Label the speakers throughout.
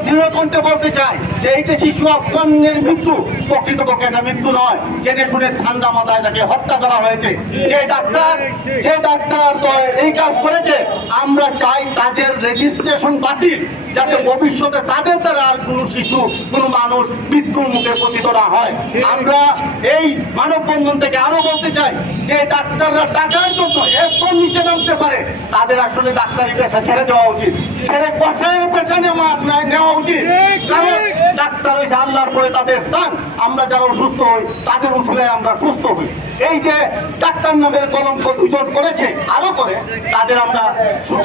Speaker 1: দৃঢ় চাই যে মৃত্যু, প্রকৃতপক্ষে একটা মৃত্যু নয়। জেনে শুনে ঠান্ডা মাথায় তাকে হত্যা করা হয়েছে। যে ডাক্তার যে ডাক্তার এই কাজ করেছে, আমরা চাই কাজের রেজিস্ট্রেশন বাতিল, যাতে ভবিষ্যতে তাদের দ্বারা আর কোনো শিশু, কোনো মানুষ মৃত্যুর মুখে পতিত না হয়। আমরা এই মানববন্ধন থেকে আরও বলতে চাই যে ডাক্তাররা টাকার জন্য এত নিচে নামতে পারে, তাদের আসলে ডাক্তারি পেশা ছেড়ে দেওয়া উচিত। ছেড়ে কষায়ের পেশা নেওয়া না- নেওয়া উচিত। ডাক্তার হয়েছে আল্লাহর পরে তাদের স্থান। আমরা যারা অসুস্থ হই, তাদের উঠলে আমরা সুস্থ হই। এই যে ডাক্তার নামের কলঙ্ক দুজন করেছে, আরও করে, তাদের আমরা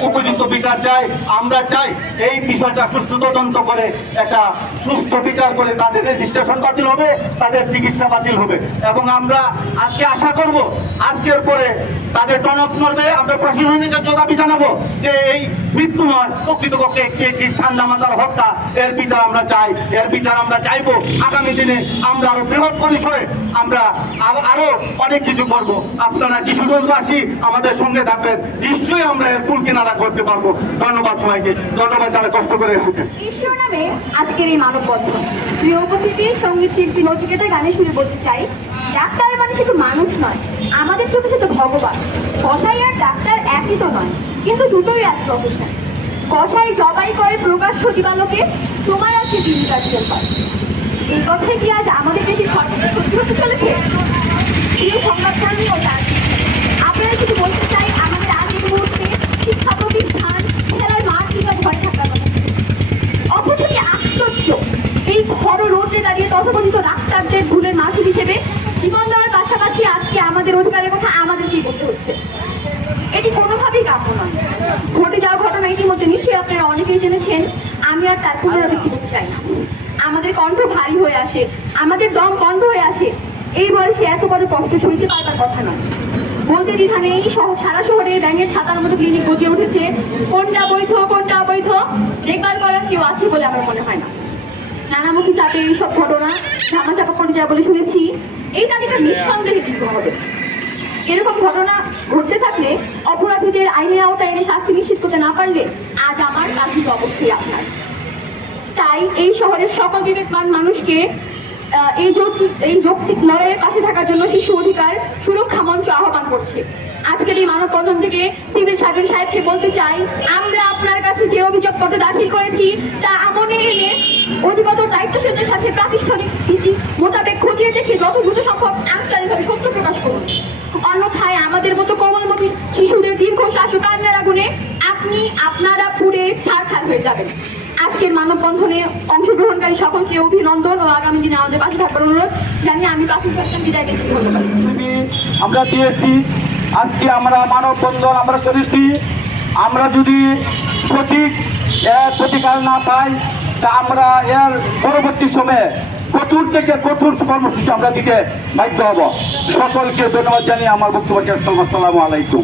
Speaker 1: উপযুক্ত বিচার চাই, আমরা চাই এই বিষয়টা সুস্থ তদন্ত করে, একটা সুস্থ বিচার করে তাদের রেজিস্ট্রেশন বাতিল হবে, তাদের চিকিৎসা বাতিল হবে। এবং আমরা আজকে আশা করব, আজকের পরে তাদের টনক মরবে আমরা প্রশাসনের কাছে জানাব যে এই মৃত্যু নয় প্রকৃতপক্ষে একটি একটি ঠান্ডা মাথার হত্যা, এর বিচার আমরা চাই, এর বিচার আমরা চাইব। আগামী দিনে আমরা আরও বৃহৎ পরিসরে আমরা আরো- অনেক কিছু করব। আপনারা কিশোরগঞ্জবাসী আমাদের সঙ্গে থাকবেন। নিশ্চয়ই আমরা এর কুল কিনারা করতে পারব। ধন্যবাদ সবাইকে। ধন্যবাদ তারা কষ্ট করে
Speaker 2: নামে আজকের এই মানববন্ধন। প্রিয় উপস্থিতি সংগীত শিল্পী নচিকেতা গানে শুনে বলতে চাই, ডাক্তার মানে শুধু মানুষ নয়, আমাদের চোখে শুধু ভগবান। কষাই আর ডাক্তার একই তো নয়, কিন্তু দুটোই এক প্রফেশন কষাই জবাই করে প্রকাশ্য দিবালোকে তোমার আছে দিনকার হয় এই কথাই কি আজ আমাদের দেশে সত্যি হতে চলেছে? প্রিয় সংবাদকর্মী ও তার আপনারা শুধু বলতে চাই? আমাদের আজ এই মুহূর্তে শিক্ষা প্রতিষ্ঠান, খেলার মাঠ কিংবা ঘরে থাকার কথা। কি আশ্চর্য? এই খর রোডে দাঁড়িয়ে তথাকথিত ডাক্তারদের ভুলের মাসুল হিসেবে জীবন দেওয়ার পাশাপাশি আজকে আমাদের অধিকারের কথা আমাদেরকেই করতে হচ্ছে। এটি কোনোভাবেই কাম্য নয়। ঘটে যাওয়া ঘটনা ইতিমধ্যে নিশ্চয়ই আপনারা অনেকেই জেনেছেন। আমি আর তার পুনরাবৃত্তি করতে চাই না। কণ্ঠ ভারী হয়ে আসে। আমাদের দম বন্ধ হয়ে আসে। এই বয়সে এত বড় কষ্ট সইতে পারবার কথা নয়। বলতে দ্বিধা নেই সারা শহরে ব্যাঙের ছাতার মতো ক্লিনিক গজিয়ে উঠেছে। কোনটা বৈধ, কোনটা অবৈধ, দেখবার করার কেউ আছে বলে আমার মনে হয় না। নানামুখী চাপে এইসব ঘটনা, ধামাচাপা করে যায় বলে শুনেছি। এই তালিকা নিঃসন্দেহে দীর্ঘ হবে। এরকম ঘটনা ঘটতে থাকলে অপরাধীদের আইনে আওতায় এনে শাস্তি নিশ্চিত করতে না পারলে আজ আমার কাজ অবশ্যই আপনার। তাই এই শহরের সকল বিবেকমান মানুষকে এই যৌক্তিক এই যৌক্তিক লড়াইয়ের পাশে থাকার জন্য শিশু অধিকার সুরক্ষা মঞ্চ আহ্বান করছে। আজকের এই মানববন্ধন থেকে সিভিল সার্জন সাহেবকে বলতে চাই, আমরা আপনার কাছে যে অভিযোগপত্র দাখিল করেছি, তা আমলে এনে অধিকতর দায়িত্বশীলদের সাথে প্রাতিষ্ঠানিক নীতি মোতাবেক খতিয়ে দেখে যত দ্রুত সম্ভব আনুষ্ঠানিকভাবে সত্য প্রকাশ করুন। অন্যথায় আমাদের মতো কোমলমতি শিশুদের দীর্ঘ শ্বাস কান্নার আগুনে আপনি, আপনারা পুড়ে ছাড়খাড় হয়ে যাবেন। আজকের মানববন্ধনে অংশগ্রহণকারী সকলকে অভিনন্দন ও আগামী দিনে আমাদের পাশে থাকার অনুরোধ জানিয়ে আমি কাসিম হাসান বিদায় ধন্যবাদ।
Speaker 3: আমরা দিয়েছি, আজকে আমরা মানববন্ধন আমরা করেছি। আমরা যদি সঠিক, এর প্রতিকার না পাই, তা আমরা এর পরবর্তী সময়ে কঠোর থেকে কঠোর কর্মসূচি আমরা দিতে বাধ্য হব। সকলকে ধন্যবাদ জানিয়ে আমার বক্তব্য আসসালামু আলাইকুম।